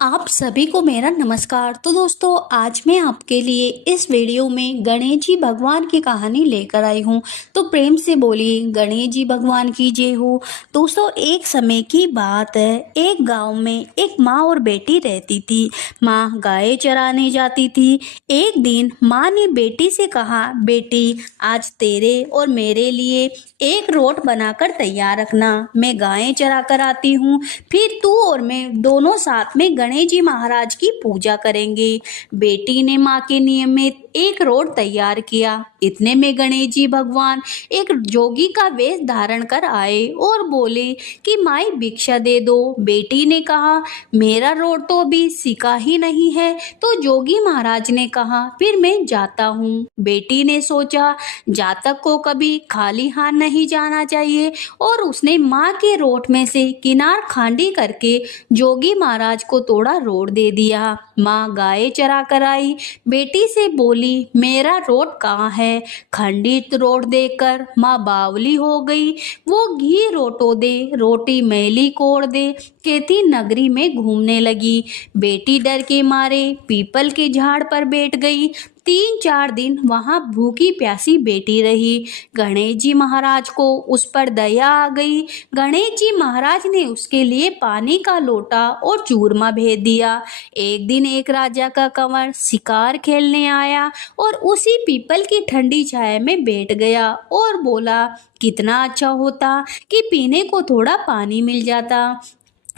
आप सभी को मेरा नमस्कार। तो दोस्तों, आज मैं आपके लिए इस वीडियो में गणेश जी भगवान की कहानी लेकर आई हूँ। तो प्रेम से बोलिए गणेश जी भगवान की जय हो। दोस्तों, एक समय की बात है। एक गांव में एक माँ और बेटी रहती थी। माँ गाय चराने जाती थी। एक दिन माँ ने बेटी से कहा, बेटी आज तेरे और मेरे लिए एक रोट बनाकर तैयार रखना। मैं गायें चरा कर आती हूँ, फिर तू और मैं दोनों साथ में गणेश जी महाराज की पूजा करेंगे। बेटी ने माँ के नियमित एक रोट तैयार किया। इतने में गणेश जी भगवान एक जोगी का वेश धारण कर आए और बोले कि माई भिक्षा दे दो। बेटी ने कहा, मेरा रोट तो अभी सीखा ही नहीं है। तो जोगी महाराज ने कहा, फिर मैं जाता हूँ। बेटी ने सोचा, जातक को कभी खाली हाथ नहीं जाना चाहिए, और उसने माँ के रोट में से किनार खांडी करके जोगी महाराज को थोड़ा रोट दे दिया। माँ गाय चरा कर आई। बेटी से बोली, मेरा रोट कहाँ है? खंडित रोट देकर माँ बावली हो गई। वो घी रोटो दे, रोटी मैली कोड़ दे, कहती नगरी में घूमने लगी। बेटी डर के मारे पीपल के झाड़ पर बैठ गई। 3-4 दिन वहां भूखी प्यासी बैठी रही। गणेश जी महाराज को उस पर दया आ गई। गणेश जी महाराज ने उसके लिए पानी का लोटा और चूरमा भेज दिया। एक दिन एक राजा का कंवर शिकार खेलने आया और उसी पीपल की ठंडी छाया में बैठ गया और बोला, कितना अच्छा होता कि पीने को थोड़ा पानी मिल जाता।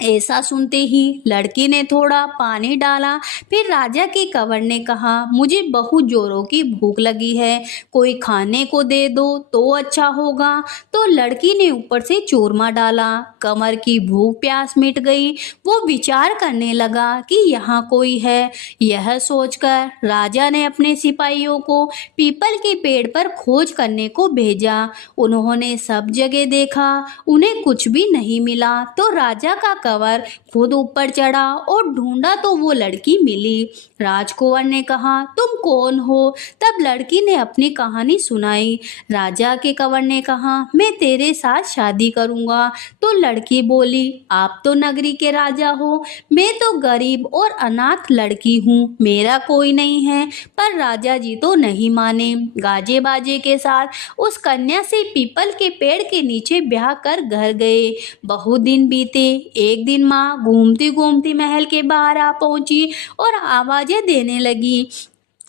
ऐसा सुनते ही लड़की ने थोड़ा पानी डाला। फिर राजा के कंवर ने कहा, मुझे बहुत जोरों की भूख लगी है, कोई खाने को दे दो तो अच्छा होगा। तो लड़की ने ऊपर से चूरमा डाला। कंवर की भूख प्यास मिट गई। वो विचार करने लगा कि यहाँ कोई है। यह सोचकर राजा ने अपने सिपाहियों को पीपल के पेड़ पर खोज करने को भेजा। उन्होंने सब जगह देखा, उन्हें कुछ भी नहीं मिला। तो राजा का कंवर खुद ऊपर चढ़ा और ढूंढा तो वो लड़की मिली। राजकुंवर ने कहा, तुम कौन हो? तब लड़की ने अपनी कहानी सुनाई। राजा के कंवर ने कहा, मैं तेरे साथ शादी करूंगा। तो लड़की बोली, आप तो नगरी के राजा हो, मैं तो गरीब और अनाथ लड़की हूँ, मेरा कोई नहीं है। पर राजा जी तो नहीं माने। गाजे बाजे के साथ उस कन्या से पीपल के पेड़ के नीचे ब्याह कर घर गए। बहुत दिन बीते। एक दिन माँ घूमती घूमती महल के बाहर आ पहुंची और आवाजें देने लगी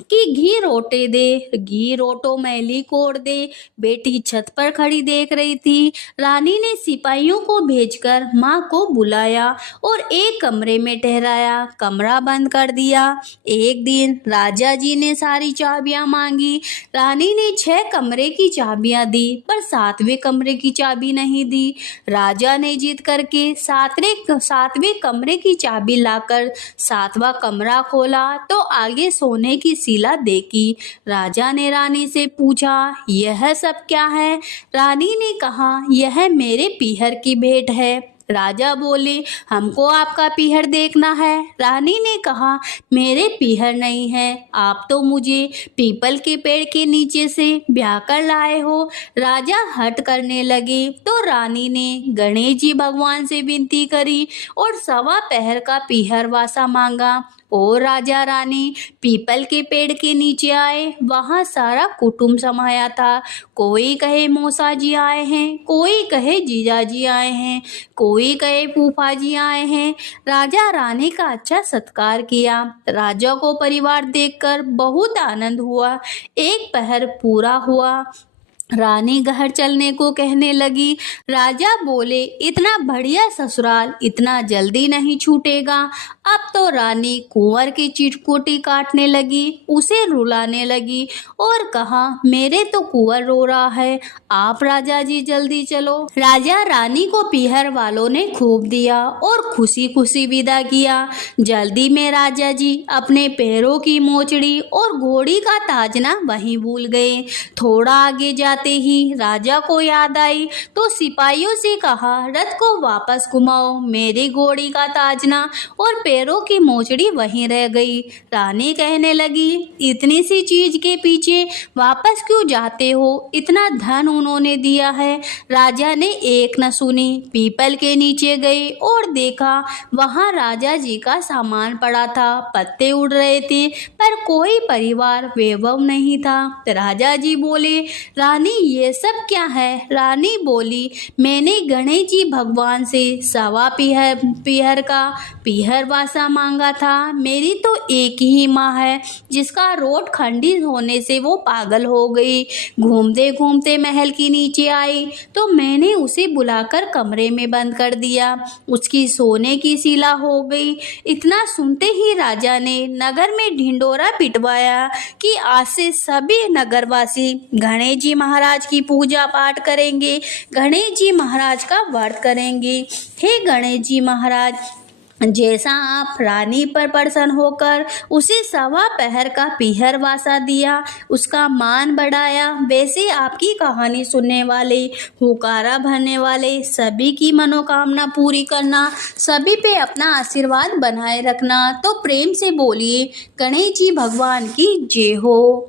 कि घी रोटे दे, घी रोटो मैली कोड़ दे। बेटी छत पर खड़ी देख रही थी। रानी ने सिपाहियों को भेजकर माँ को बुलाया और एक कमरे में ठहराया, कमरा बंद कर दिया। एक दिन राजा जी ने सारी चाबियां मांगी। रानी ने 6 कमरे की चाबियां दी, पर 7वें कमरे की चाबी नहीं दी। राजा ने जिद करके 7वें कमरे की चाबी लाकर 7वां कमरा खोला तो आगे सोने की शिला देखी। राजा ने रानी से पूछा, यह सब क्या है? रानी ने कहा, यह मेरे पीहर की भेंट है। राजा बोले, हमको आपका पीहर देखना है। रानी ने कहा, मेरे पीहर नहीं है, आप तो मुझे पीपल के पेड़ के नीचे से ब्याह कर लाए हो। राजा हट करने लगे तो रानी ने गणेश जी भगवान से विनती करी और 1.25 पहर का पीहर वासा मांगा। और राजा रानी पीपल के पेड़ के नीचे आए। वहां सारा कुटुंब समाया था। कोई कहे मौसा जी आए हैं, कोई कहे जीजा जी आए हैं, कोई कहे फूफा जी आए हैं। राजा रानी का अच्छा सत्कार किया। राजा को परिवार देखकर बहुत आनंद हुआ। एक पहर पूरा हुआ। रानी घर चलने को कहने लगी। राजा बोले, इतना बढ़िया ससुराल इतना जल्दी नहीं छूटेगा। अब तो रानी कुंवर की चिटकुटी काटने लगी, उसे रुलाने लगी और कहा, मेरे तो कुंवर रो रहा है, आप राजा जी जल्दी चलो। राजा रानी को पीहर वालों ने खूब दिया और खुशी खुशी विदा किया। जल्दी में राजा जी अपने पैरों की मोचड़ी और घोड़ी का ताजना वहीं भूल गए। थोड़ा आगे जाते जाते ही राजा को याद आई तो सिपाहियों से कहा, रथ को वापस घुमाओ, मेरी घोड़ी का ताजना और पैरों की मोचड़ी वहीं रह गई। रानी कहने लगी, इतनी सी चीज के पीछे वापस क्यों जाते हो? इतना धन उन्होंने दिया है। राजा ने एक न सुनी, पीपल के नीचे गए और देखा वहां राजा जी का सामान पड़ा था। पत्ते उड़ रहे थे पर कोई परिवार वैभव नहीं था। राजा जी बोले, रानी ये सब क्या है? रानी बोली, मैंने गणेश जी भगवान से सवा पीहर का पीहर वासा मांगा था। मेरी तो एक ही माँ है जिसका रोट खंडित होने से वो पागल हो गई। घूमते घूमते महल के नीचे आई तो मैंने उसे बुलाकर कमरे में बंद कर दिया। उसकी सोने की शिला हो गई। इतना सुनते ही राजा ने नगर में ढिंडोरा पिटवाया कि आज से सभी नगरवासी गणेश जी महाराज की पूजा पाठ करेंगे, गणेश जी महाराज का व्रत करेंगे। हे गणेश जी महाराज, जैसा आप रानी पर प्रसन्न होकर उसे सवा पहर का पीहर वासा दिया, उसका मान बढ़ाया, वैसे आपकी कहानी सुनने वाले, हुकारा भरने वाले सभी की मनोकामना पूरी करना, सभी पे अपना आशीर्वाद बनाए रखना। तो प्रेम से बोलिए, गणेश जी भगवान की जय हो।